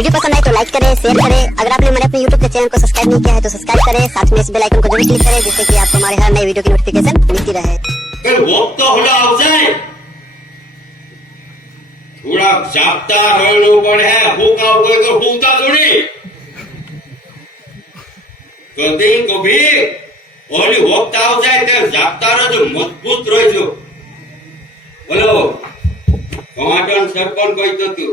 Video पसंद आए तो लाइक करें, शेयर करें। अगर आपने हमारे अपने यूट्यूब के चैनल को सब्सक्राइब नहीं किया है तो सब्सक्राइब करें, साथ में इस बेल आइकन को जरूर क्लिक करें जिससे कि आपको हमारे हर नए वीडियो की नोटिफिकेशन मिलती रहे। વખત હલો આવજાય થોડા જાપતા રહેવું પડે ભૂકા કોઈ તો ભૂલતા થોડી કદી કભી ઓલી વખત આવજાય તે જાપતા રહેજો મજબૂત રહેજો બોલો કમાટન સરપંચ કોઈ તો તું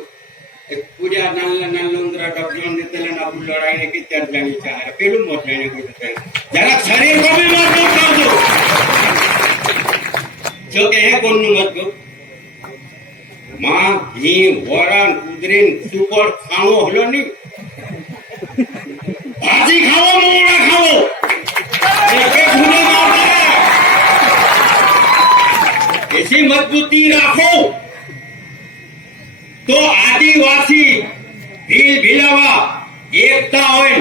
એક પૂજા નાના નાના ઉંદરા ડબલો ને તેલના આપું લડાઈને કે ત્યાર જાણી ચારે પેલું મોટ લઈને કોઈ તો જરા શરીર કો ભી મજબૂત કરજો जो के है कौन मजबूत मां घी वरण कुदरीन सुपर खाओ हलो नी भाजी खाओ मोड़ा खाओ एक घुने मारता है ऐसी मजबूती रखो तो आदिवासी भील भीलावा एकता होय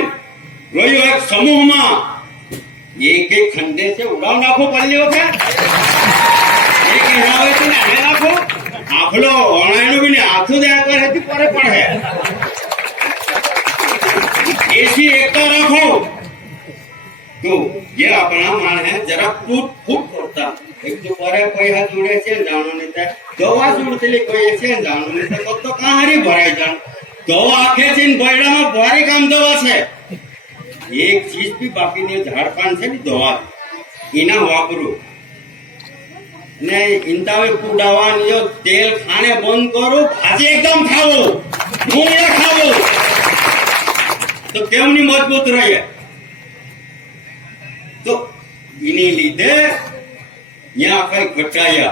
रोयो एक समूह में एक एक खंडे से उड़ाव नाखो पल्लियो के आखलो ऑनलाइन भी नहीं हाथों दे कर है परे पड़े ऐसी एकता रखो तो ये अपना मान है जरा फूट फूट करता एक तो परे कोई हाथ जुड़े से जानो नहीं था दवा जुड़ते कोई ऐसे जानो नहीं था तो कहाँ हरी भराई जान दवा आखे से बैठा में भारी काम दवा से एक चीज भी बाकी नहीं झाड़पान से भी दवा इना वापरू ने इंतावे कुडावान यो तेल खाने बंद करो भाजी एकदम खाओ मूंगड़ा खाओ तो क्यों नहीं मजबूत रहे तो इन्हीं लीधे यहाँ कई घटाया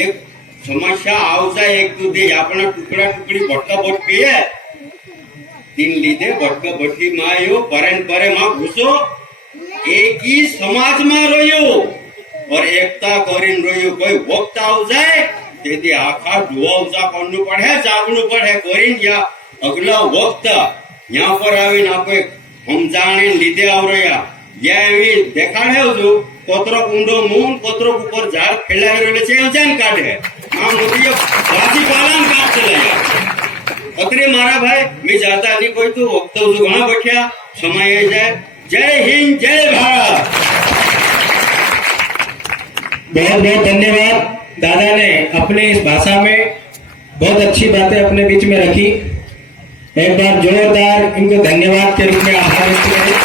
एक समस्या आवजा एक दूधे अपना टुकड़ा टुकड़ी भटका भटकी है तीन लीधे भटका भटकी मां यो परे परे मां घुसो एक ही समाज में रहो और एकता करीन रह्यो कोई वक्त आव जाए तेदी आखा धोवजा करनु पड़े जागनु पड़े करीन या अगला वक्त यहाँ पर आवी ना कोई हम जाने लीधे आव रह्या ये एवी देखाड़े जो कोतरो ऊंडो मून कोतरो ऊपर झाड़ फैलावे रहेले छे जान काढे आ मोटी भाजी पालन काट चलाया अतरे मारा भाई मैं जाता नहीं कोई तो वक्त जो घणा बैठ्या समय जाए जय हिंद जय भारत। बहुत बहुत धन्यवाद दादा ने अपने इस भाषा में बहुत अच्छी बातें अपने बीच में रखी। एक बार जोरदार इनको धन्यवाद के रूप में आभार व्यक्त करें।